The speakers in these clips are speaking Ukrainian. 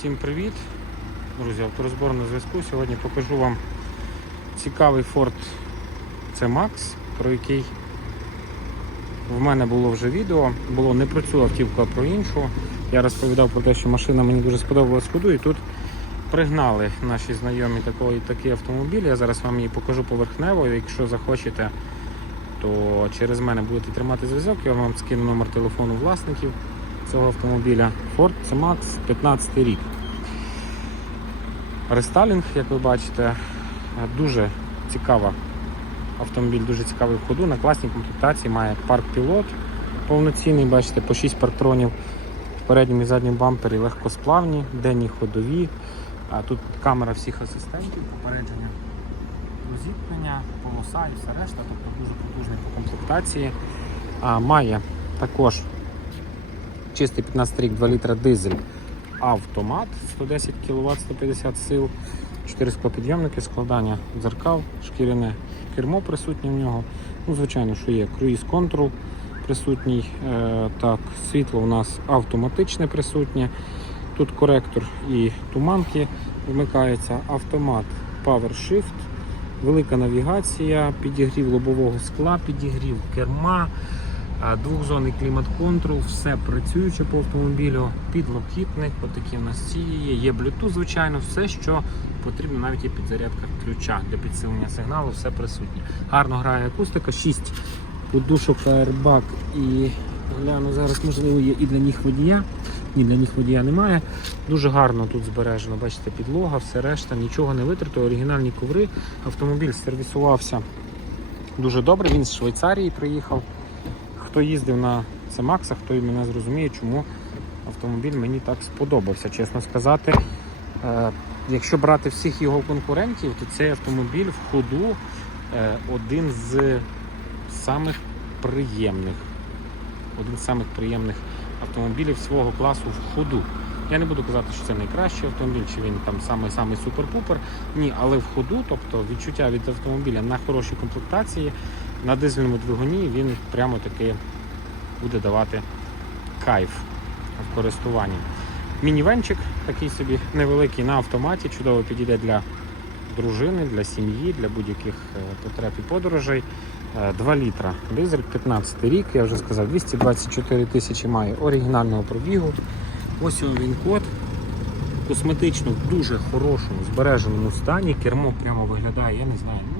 Всім привіт! Друзі, авторозбор на зв'язку. Сьогодні покажу вам цікавий Ford C-Max, про який в мене було вже відео. Було не про цю автівку, а про іншу. Я розповідав про те, що машина мені дуже сподобалась ходу, і тут пригнали наші знайомі такий, такий автомобіль. Я зараз вам її покажу поверхнево. Якщо захочете, то через мене будете тримати зв'язок. Я вам скину номер телефону власників цього автомобіля Ford C-Max 15 рік. Рестайлінг, як ви бачите, дуже цікава автомобіль, дуже цікавий в ходу. На класній комплектації має парк пілот повноцінний, бачите, по 6 парктронів в передньому і задньому бампері легкосплавні, денні ходові. А тут камера всіх асистентів, попередження про зіткнення, полоса і все решта, тобто дуже потужний по комплектації. А, має також чистий 15 рік 2 літра дизель автомат 110 кВт 150 сил, 4 склопідйомники, складання дзеркал, шкіряне кермо присутнє в нього. Ну, Звичайно, що є круїз контрол присутній. Е, так, світло у нас автоматичне присутнє. Тут коректор і туманки вмикається, автомат Power Shift, велика навігація, підігрів лобового скла, підігрів керма. Двохзонний клімат-контрол, все працююче по автомобілю, підлокітник, отакі у нас ці є, є Bluetooth, звичайно, все, що потрібно, навіть є підзарядка ключа для підсилення сигналу, все присутнє. Гарно грає акустика, 6 подушок аербак і гляну зараз, можливо, є і для них водія. Ні, для них водія немає. Дуже гарно тут збережено, бачите, підлога, все решта, нічого не витрато, оригінальні коври. Автомобіль сервісувався дуже добре. Він з Швейцарії приїхав. Хто їздив на Семаксах, той мене зрозуміє, чому автомобіль мені так сподобався, чесно сказати. Е, якщо брати всіх його конкурентів, то цей автомобіль в ходу е, один з самих приємних. Один з самих приємних автомобілів свого класу в ходу. Я не буду казати, що це найкращий автомобіль, чи він там самий самий супер-пупер. Ні, але в ходу, тобто відчуття від автомобіля на хорошій комплектації, на дизельному двигуні він прямо таки буде давати кайф в користуванні. Мінівенчик такий собі невеликий на автоматі, чудово підійде для дружини, для сім'ї, для будь-яких е, потреб і подорожей. Е, 2 літра. Дизель 15 рік, я вже сказав, 224 тисячі має оригінального пробігу. Ось він код. Косметично в дуже хорошому, збереженому стані. Кермо прямо виглядає, я не знаю, ну, е,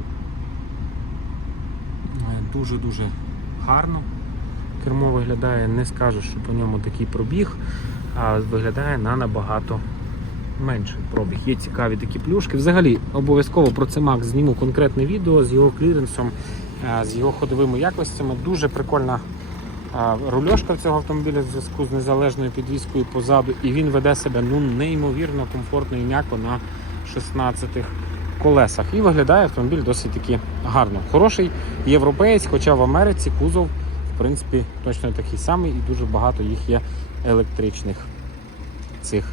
дуже-дуже гарно. Кермо виглядає, не скажеш, що по ньому такий пробіг, а виглядає на набагато менший пробіг. Є цікаві такі плюшки. Взагалі, обов'язково про це Макс зніму конкретне відео з його кліренсом, е, з його ходовими якостями. Дуже прикольна е, рульошка цього автомобіля в зв'язку з незалежною підвіскою позаду. І він веде себе ну, неймовірно комфортно і м'яко на 16 колесах. І виглядає автомобіль досить таки гарно. Хороший європеєць, хоча в Америці кузов в принципі точно такий самий, і дуже багато їх є електричних цих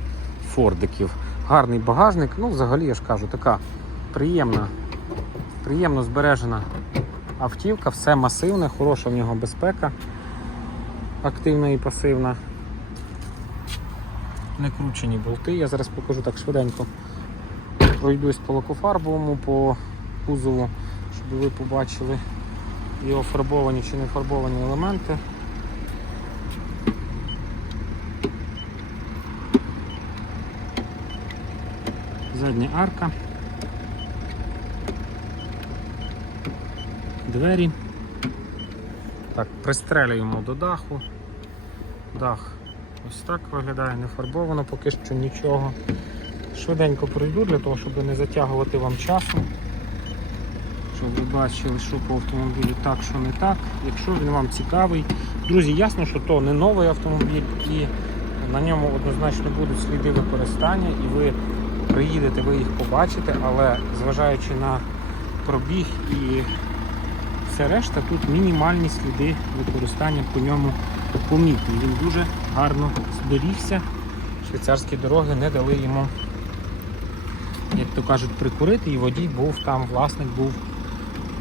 фордиків. Гарний багажник, ну взагалі я ж кажу, така приємна, приємно збережена автівка, все масивне, хороша в нього безпека, активна і пасивна. Не кручені болти. Я зараз покажу так швиденько. Пройдусь по лакофарбовому, по кузову, щоб ви побачили його фарбовані чи не фарбовані елементи. Задня арка. Двері. Так, пристрелюємо до даху. Дах ось так виглядає, не фарбовано поки що нічого. Швиденько пройду для того, щоб не затягувати вам часу. Щоб ви бачили, що по автомобілю так, що не так. Якщо він вам цікавий. Друзі, ясно, що то не новий автомобіль і на ньому однозначно будуть сліди використання і ви приїдете, ви їх побачите, але зважаючи на пробіг і все решта, тут мінімальні сліди використання по ньому помітні. Він дуже гарно зберігся. Швейцарські дороги не дали йому, як то кажуть, прикурити, і водій був там, власник був,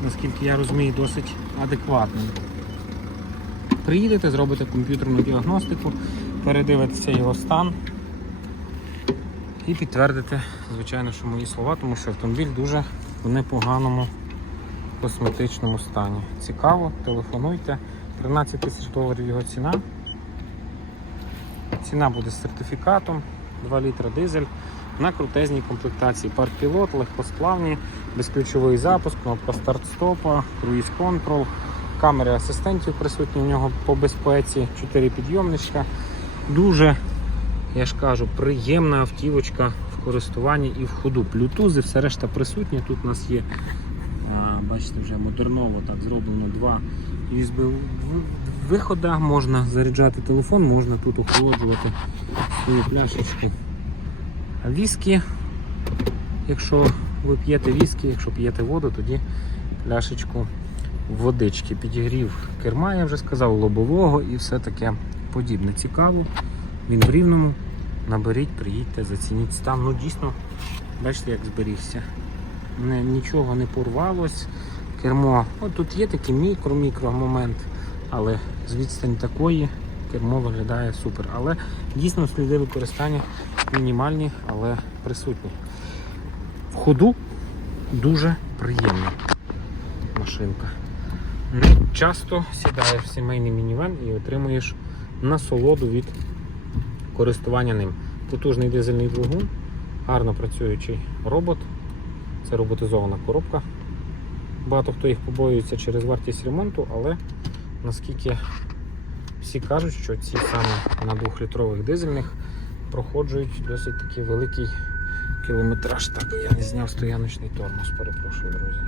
наскільки я розумію, досить адекватний. Приїдете, зробите комп'ютерну діагностику, передивитеся його стан. І підтвердити, звичайно, що мої слова, тому що автомобіль дуже в непоганому косметичному стані. Цікаво, телефонуйте. 13 тисяч доларів його ціна. Ціна буде з сертифікатом, 2 літра дизель на крутезній комплектації. Парк-пілот, легкосплавні, безключовий запуск, кнопка старт-стопа, круїз-контрол, камери асистентів присутні в нього по безпеці, 4 підйомничка. Дуже, я ж кажу, приємна автівочка в користуванні і в ходу. І все решта присутнє. Тут у нас є, бачите, вже модерново так зроблено два USB в- вихода. Можна заряджати телефон, можна тут охолоджувати свою пляшечку віскі. Якщо ви п'єте віскі, якщо п'єте воду, тоді пляшечку водички. Підігрів керма, я вже сказав, лобового і все таке подібне. Цікаво. Він в рівному. Наберіть, приїдьте, зацініть стан. Ну дійсно, бачите, як зберігся. Нічого не порвалось. Кермо, от тут є такий мікро-мікро момент, але з відстань такої кермо виглядає супер. Але дійсно сліди використання мінімальні, але присутні. В ходу дуже приємна машинка. Не часто сідаєш в сімейний мінівен і отримуєш насолоду від користування ним. Потужний дизельний двигун, гарно працюючий робот. Це роботизована коробка. Багато хто їх побоюється через вартість ремонту, але наскільки всі кажуть, що ці саме на 2-літрових дизельних проходжують досить такий великий кілометраж. Так, я не зняв стояночний тормоз, перепрошую, друзі.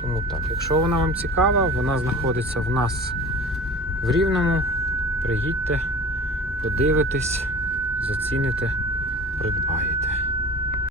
Тому так, якщо вона вам цікава, вона знаходиться в нас в Рівному. Приїдьте, подивитесь, заціните, придбаєте.